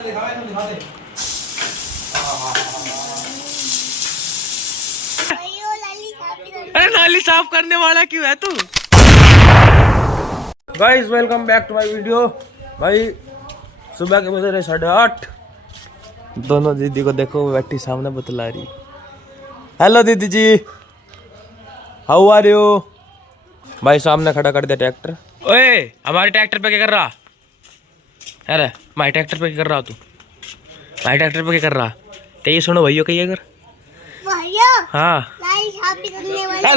अरे नाली साफ करने वाला क्यों है तू? Guys welcome back to my video. भाई सुबह के बजे 8:30। दोनों दीदी को देखो बैठी सामने बतला रही। हेलो दीदी जी, हाउ आर यू? भाई सामने खड़ा कर दिया ट्रैक्टर। ओए हमारे ट्रैक्टर पे क्या कर रहा? अरे हमारे ट्रैक्टर पे क्या कर रहा तू? हमारे ट्रैक्टर पे क्या कर रहा? कहिए सुनो भैया, कहिए अगर हाँ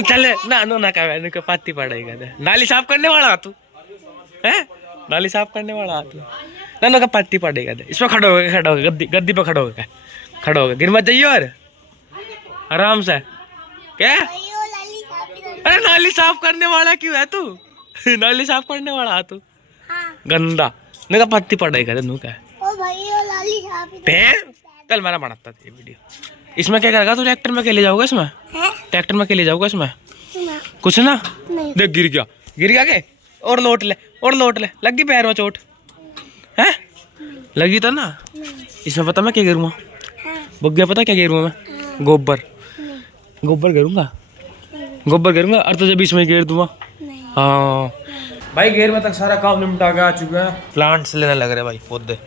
चल ना नो ना का पाती पड़ेगा। नाली साफ करने वाला तू है? नाली साफ करने वाला तू ना नो का पाती पड़ेगा। इसमें खड़ा होगा गद्दी पे खड़ा होगा गिर मत जाइए और आराम से। क्या? अरे नाली साफ करने वाला क्यों है तू? नाली साफ करने वाला तू गंदा ने का पत्ती पड़ेगा नू क्या? कल मेरा बनाता था ये वीडियो। इसमें क्या करेगा तू? ट्रैक्टर में के ले जाओगा इसमें? ट्रैक्टर में के ले जाओगा इसमें? कुछ ना देख गिर गया के और लौट ले लगी पैर में चोट है? लगी तो ना। इसमें पता मैं क्या गिरूँगा? बुग्गा पता क्या गिरूँगा मैं? गोबर गिरूँगा और तुझे बीच में घेर दूंगा। हाँ भाई घेर में तक सारा काम निपटा के आ चुका है। प्लांट्स लेने लग रहे भाई, पौधे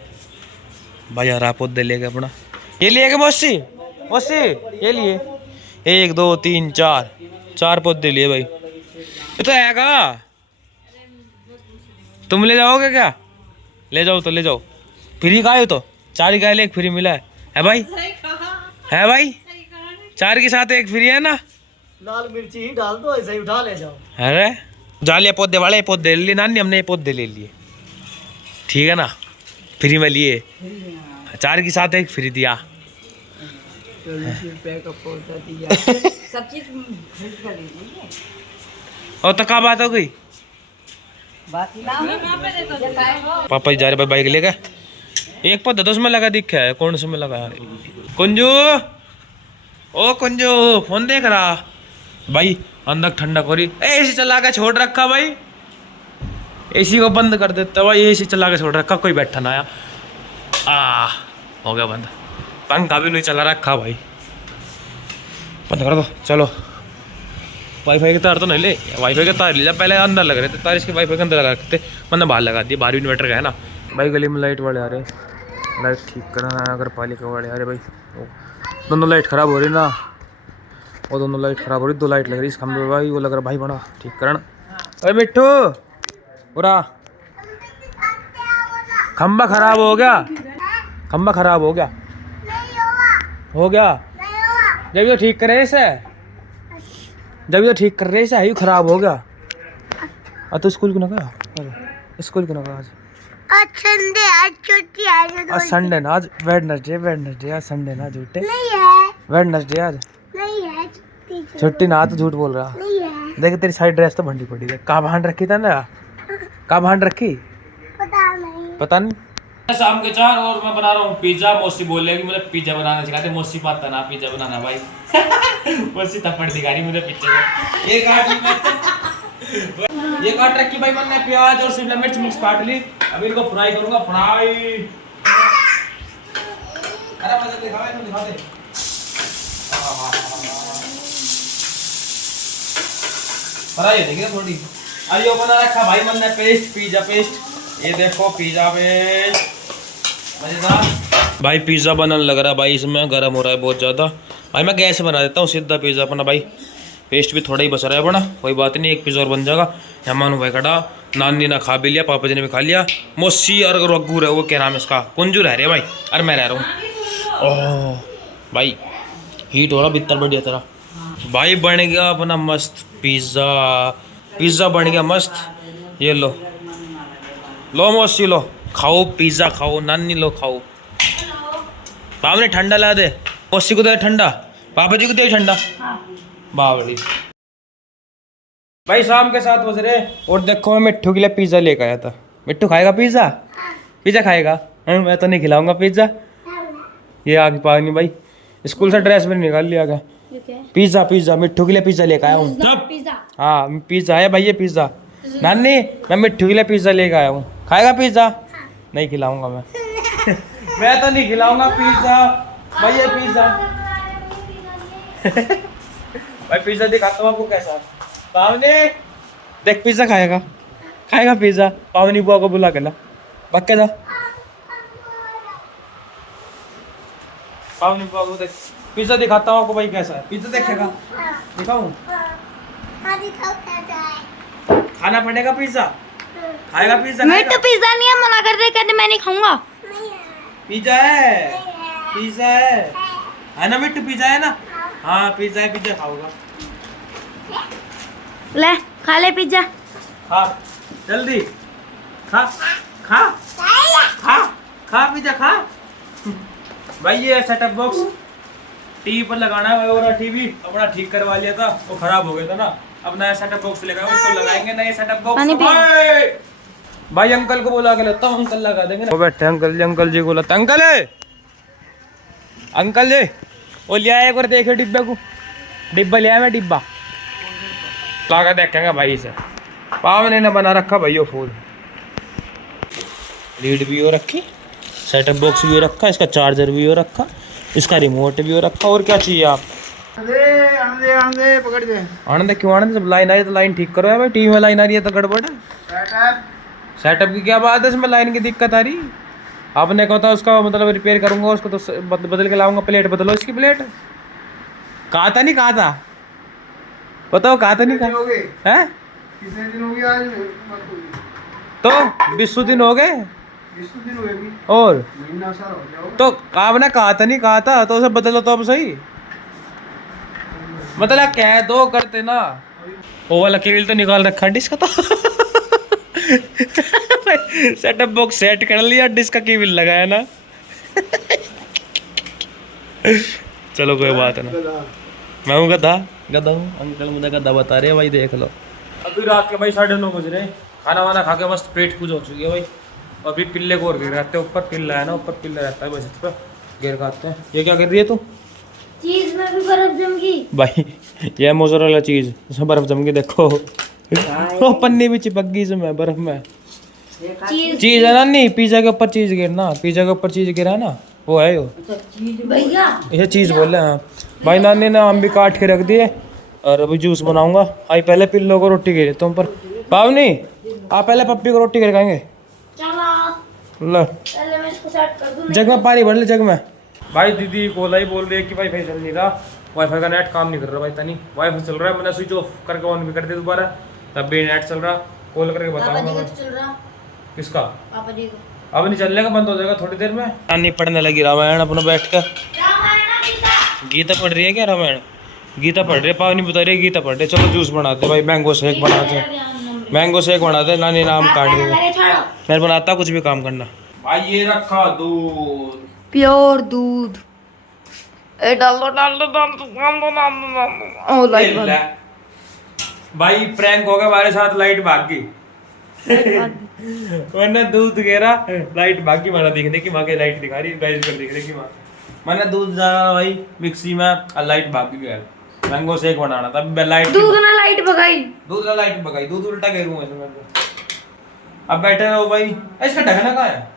भाई हरा पौधे लेके अपना ये लिए के मौसी ये लिए 1 2 3 4 पौधे लिए भाई। ये तो आएगा। तुम ले जाओगे क्या? ले जाओ तो ले जाओ। फ्री का है तो 4 ही का एक फ्री मिला है भाई? है भाई 4 के साथ एक फ्री है ना? लाल मिर्ची ही डाल दो, ऐसे ही उठा ले जाओ। अरे जालिया पौधे वाले पौधे ले लिए नानी, हमने ये पौधे ले लिए। ठीक है ना, फ्री में लिए 4 के साथ एक फ्री दिया। सब चीज और तो क्या बात हो गई? पापा जी जा रहे भाई बाइक लेकर। एक पौधा तो उसमें लगा दिखा है, कौन से में लगा? कुंजू ओ कुंजू फोन देख रहा भाई? अंदर ठंडा कोरी एसी चला के छोड़ रखा भाई। एसी को बंद कर देता भाई, एसी चला के छोड़ रखा, कोई बैठा ना आया। हो गया बंद। पंखा भी नहीं चला रखा भाई, बंद कर दो। चलो वाईफाई के तार तो नहीं ले, वाईफाई के तार ले जा। पहले अंदर लग रहे थे तार, इसके वाईफाई के अंदर लगा रखते, मैंने बाहर लगा दिया। 12 इन्वर्टर का है ना भाई। गली में लाइट वाले आ रहे, लाइट ठीक करना है। अगर पालिका वाले आ रहे भाई, दोनों लाइट ख़राब हो रही ना, वो दोनों लाइट ख़राब हो रही। 2 लाइट लग रही इस खंभे में भाई, वो लग रहा भाई बड़ा ठीक करना। अरे मिट्टू पूरा खंभा खराब हो गया, जब ये ठीक करे इसे, ही खराब हो गया। तो स्कूल क्यों ना गया? स्कूल क्यों ना गया आज छुट्टी है। आज संडे ना, आज वेडनेसडे आज संडे ना, झूठे वेडनेसडे आज छुट्टी ना। तो झूठ बोल रहा। देख तेरी साइड ड्रेस तो भंडी पड़ी है, कहाँ भान रखी था ना? कहाँ भान रखी? पता नहीं। शाम के 4 और मैं बना रहा हूँ पिज्जा। मौसी बोल रही है कि मुझे पिज्जा बनाना सिखाते। मौसी पाता ना पिज्जा बनाना भाई। मौसी थप्पड़ दिखा रही मुझे पिज्जा में। ये काट रखी भाई मैंने प्याज और शिमला मिर्च मिक्स काट ली। अभी इनको फ्राई करूंगा। फ्राई अरे मजा दिखा दे। फ्राई है देखिए थोड़ी। अरे बना रखा भाई मैंने पेस्ट, पिज्जा पेस्ट। ये देखो पिज्जा पेस्ट मजेदार भाई। पिज्जा बनने लग रहा भाई, इसमें गर्म हो रहा है बहुत ज़्यादा भाई। मैं गैस बना देता हूँ सीधा पिज्जा अपना भाई। पेस्ट भी थोड़ा ही बच रहा है बड़ा, कोई बात नहीं, 1 पिज्जा और बन जाएगा। मेहमान भाई खड़ा, नानी ने खा भी लिया, पापा जी ने भी खा लिया। मौसी और रघु है, वो क्या नाम है इसका, कुंजू रह रहे भाई, और मैं रह रहा हूँ। ओह भाई हीट हो रहा बित्तर बढ़िया तरह भाई। बन गया अपना मस्त पिज़्ज़ा बन गया मस्त। ये लो मौसी लो, खाओ पिज़्ज़ा खाओ, नानी लो खाओ। पापा ने ठंडा ला दे, मौसी को दे ठंडा, पापा जी को दे ठंडा। बावड़ी भाई शाम के 7 बज रहे और देखो मैं मिट्टू के लिए पिज़्ज़ा लेकर आया था। मिट्टू खाएगा पिज़्ज़ा खाएगा? मैं तो नहीं खिलाऊंगा पिज़्ज़ा। ये आगे पानी भाई, स्कूल से ड्रेस में निकाल लिया गया। पिज़्ज़ा मिट्टू के लिए पिज़्ज़ा लेकर आया हूँ। हाँ पिज़्ज़ा है भाई, ये पिज़्ज़ा। नानी मैं मिट्टू के लिए पिज़्ज़ा लेकर आया हूँ, खाएगा पिज़्ज़ा? नहीं खिलाऊंगा मैं। मैं तो नहीं खिलाऊंगा पिज्जा भाई, ये पिज्जा भाई पिज्जा दिखाता हूँ आपको कैसा। पावनी देख पिज्जा खाएगा, खाएगा पिज्जा। पावनी बुआ को बुला के ला, पक्के जा। पावनी बुआ को देख पिज्जा दिखाता हूँ आपको भाई कैसा है। पिज्जा देखेगा, दिखाऊं? खाना पड़ेगा पिज्जा, खाएगा पिज्जा? मैं तो पिज्जा नहीं है, मना कर दे, कहते मैं नहीं खाऊंगा। पिज्जा है, पिज्जा है ना मिट्टू? पिज्जा है ना? हाँ पिज्जा है, पिज्जा खाऊंगा। ले खा ले पिज्जा, खा जल्दी, खा खा खा खा पिज्जा खा। भाई ये सेटअप बॉक्स टीवी पर लगाना है, और टीवी अपना ठीक करवा लिया था, वो खराब हो गया था ना। अब नया सेटअप बॉक्स लेगा, उसको लगाएंगे नए सेटअप बॉक्स। भाई अंकल को बोला के लेता हूँ, अंकल लगा देंगे ना। वो बैठे अंकल जी, अंकल जी को लगता अंकल है, अंकल जी वो ले आया एक बार, देखे डिब्बे को, डिब्बा ले आया मैं, डिब्बा लाकर देखेंगे भाई से। पावने ने बना रखा भाई वो फूल, लीड भी हो रखी, सेटअप बॉक्स भी हो रखा, इसका चार्जर भी हो रखा, इसका रिमोट भी हो रखा। और क्या चाहिए आप? आनंदे पकड़ दे। आनंद क्यों? आनंद जब लाइन आ रही है तो लाइन ठीक करो यार भाई, टीवी में लाइन आ रही है तो गड़बड़ है। सेटअप की क्या बात है, इसमें लाइन की दिक्कत आ रही। आपने कहा था उसका मतलब रिपेयर करूंगा, उसको तो बदल के लाऊंगा। प्लेट बदलो इसकी, प्लेट कहा था नहीं कहा था, बताओ कहा था नहीं कहा है? कितने दिन हो गए आज? तो 20 दिन हो गए, 20 दिन हुए भी, और महीना सारा हो गया। तो आपने कहा था नहीं कहा था, तो उसे बदलो तो अब सही। मतलब कह दो करते ना। वो वाला केबल तो निकाल रखा डिस्क का, तो सेटअप बॉक्स सेट कर लिया, डिस्क का केबल लगाया ना। चलो कोई बात ना, मैं हूँ गधा, गधा हूँ। अंकल मुझे गधा बता रहे हैं भाई, देख लो। अभी रात के भाई 9:30 बज रहे, खाना वाना खा के मस्त पेट पूजा हो चुकी है भाई। अभी पिल्ले को और गिर रहते हैं ऊपर, पिल्ला है ना ऊपर, पिल्ला रहता है बस पर गिर खाते हैं। ये क्या कर रही है तू? चीज में भी बर्फ जम गई भाई ये मोज़रेला चीज, इसमें बर्फ जम गई देखो। वो पन्नी भी चिपक गई इसमें बर्फ में। चीज है ना, नहीं पिज्जा के ऊपर चीज गिरना, पिज्जा के ऊपर चीज गिरा ना, वो है यो भैया। ये चीज बोले हैं भाई। नानी ने आम भी काट के रख दिए और अभी जूस बनाऊंगा। आई पहले पिल्लों को रोटी गिरे तुम पर। पावनी आप पहले पप्पी को रोटी गिरवाएंगे। चलो लो पहले मैं इसको सेट कर दूं। जग में पानी भर ले, जग में। भाई दीदी कोला ही बोल रही है कि वाईफाई चल नहीं रहा, वाईफाई का नेट काम नहीं कर रहा भाई। तनी वाईफाई चल रहा है, मैंने स्विच ऑफ करके ऑन भी कर दिया दोबारा, तब भी नेट चल रहा। कॉल करके बताऊंगा मैं। चल रहा किसका? पापा जी को। अब नहीं चलने का, बंद हो जाएगा थोड़ी देर में। नानी पढ़ने लगी रामायण अपना बैठ कर। गीता पढ़ रही है क्या? रामायण गीता पढ़ रही है। पावनी बता रही है गीता पढ़ रही है। चलो जूस बनाते भाई, मैंगो शेक बनाते, मैंगो शेक बनाते। नानी नाम काट रही है, मैं बनाता कुछ भी काम करना। भाई ये रखा दूध, प्योर दूध। ए डाल दो डाल दो डाल दो। ओ लाइट बंद। भाई प्रैंक हो गया हमारे साथ, लाइट भाग गई। वरना दूध गिरा, लाइट भागी। मैंने देखने की माँ की लाइट दिखा रही है, देखने की माँ। मैंने दूध डाला भाई मिक्सी में और लाइट भाग गई। मैंगो शेक बनाना था, लाइट दूध ना लाइट भगाई, दूध ना लाइट भगाई, दूध उल्टा गिरूंगा इसमें। अब बैठे रहो भाई। इसका ढकना कहाँ है?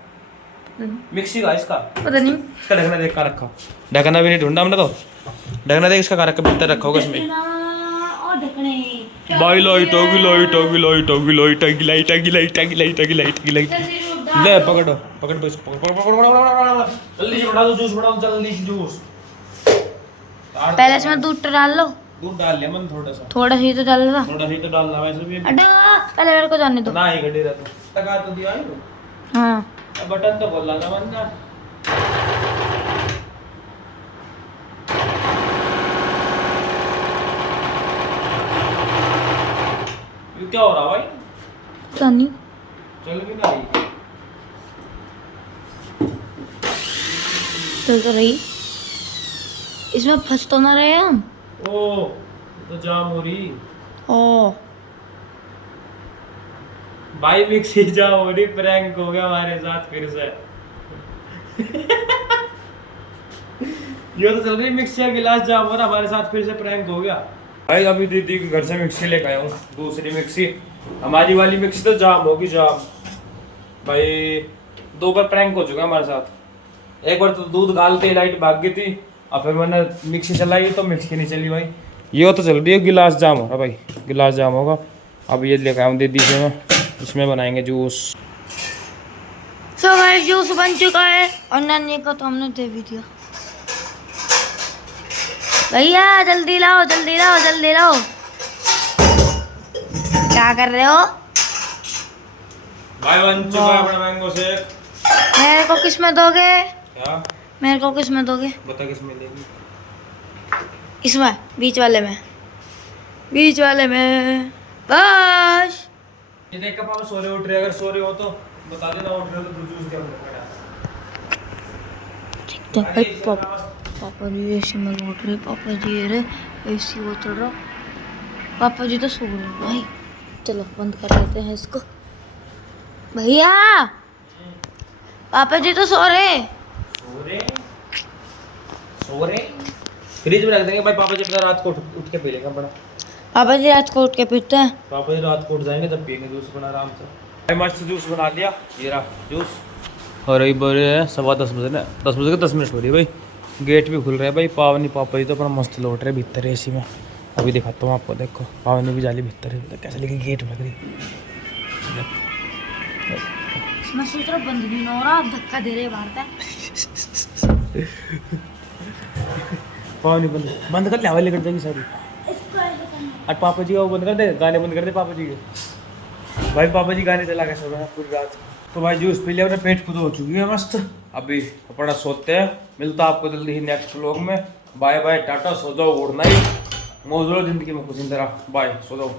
मिक्सी का इसका पता नहीं। इसका ढकना देख का रखा, ढकना भी नहीं ढूंढा हमने तो। ढकना देख इसका का रखा, भीतर रखा होगा इसमें। और ढकने भाई लाइट होगी, लाइट होगी, लाइट होगी, लाइट होगी, लाइट होगी, लाइट होगी, लाइट होगी, लाइट होगी, लाइट। ले पकड़ो पकड़ दो इसको, पकड़ जल्दी से बना दो जूस, बनाओ जल्दी से जूस। पहले इसमें दूध तो डाल लो। दूध डाल लिया मैंने थोड़ा सा, थोड़ा ही तो डालना। थोड़ा ही तो डालना वैसे भी। अड्डा पहले मेरे को जाने दो। ना ही गड्डी रहता तका तो दिया है। हाँ बटन तो बोल रहा था बंदा। ये क्या हो रहा भाई? पता नहीं। चल भी ना रही। चल तो रही, इसमें फंस तो ना रहे हम। ओ तो जाम हो रही ओ भाई, मिक्सी जाम हो रही। प्रैंक हो गया हमारे साथ फिर से। ये तो चल रही मिक्सी का गिलास जाम हो रहा, हमारे साथ फिर से प्रैंक हो गया भाई। अभी दीदी के घर से मिक्सी लेकर आया हूँ, दूसरी मिक्सी। हमारी वाली मिक्सी तो जाम होगी, जाम भाई। 2 बार प्रैंक हो चुका हमारे साथ। एक बार तो दूध गालते लाइट भाग गई थी और फिर मैंने मिक्सी चलाई तो मिक्सी नहीं चली भाई। ये तो चल रही है, गिलास जाम हो रहा भाई, गिलास जाम होगा। अब ये लेकर आऊँ दीदी से मैं, इसमें बनाएंगे जूस। सो गाइस जूस बन चुका है और नानी को तो हमने दे भी दिया। भैया जल्दी लाओ जल्दी लाओ जल्दी लाओ। क्या कर रहे हो? भाई बन चुका है अपना मैंगो शेक। मेरे को किस में दोगे? क्या? मेरे को किस में दोगे? बता किस में लेगी? इसमें बीच वाले में, बीच वाले में बस। ये देख कर पापा सो रहे उठ रहे, अगर सो रहे हो तो बता देना, उठ रहे हो तो जूस क्या बनेगा। पापा जी ऐसे में उठ रहे, पापा जी ये रे ऐसी वो चल रहा, पापा जी तो सो रहे हैं भाई। चलो बंद कर लेते हैं इसको। भैया पापा जी तो सो रहे। सो रहे फ्रिज में रख देंगे भाई, पापा जी अपना रात को उठ के पी लेंगे बड़ा। पापा जी रात को उठ के पीते हैं। पापा जी रात को उठ जाएंगे तब पियेंगे जूस बना आराम से। भाई मस्त जूस बना लिया, ये रहा जूस। और अभी बजे है 10:15 बजे ना, 10 बजे के 10 मिनट हो रही है भाई। गेट भी खुल रहा है भाई। पावनी पापा जी तो अपना मस्त लौट रहे भीतर एसी में। अभी दिखाता हूँ आपको, देखो पावनी भी जाली भीतर है, कैसे लेके गेट लग रही। मैं सोच रहा बंद भी ना हो रहा, अब धक्का दे रहे बाहर तक। पावनी बंद कर ले, हवा लेकर जाएगी सारी। और पापा जी का वो बंद कर दे, गाने बंद कर दे पापा जी के। भाई पापा जी गाने चला गए सो रहे हैं पूरी रात। तो भाई जूस पी लिया, अपने पेट खुद हो चुकी है मस्त। अभी अपना सोते हैं, मिलता आपको जल्दी ही नेक्स्ट व्लॉग में। बाय बाय टाटा, सो जाओ गुड नाइट, मौज लो जिंदगी में खुश इन तरह। बाय, सो जाओ।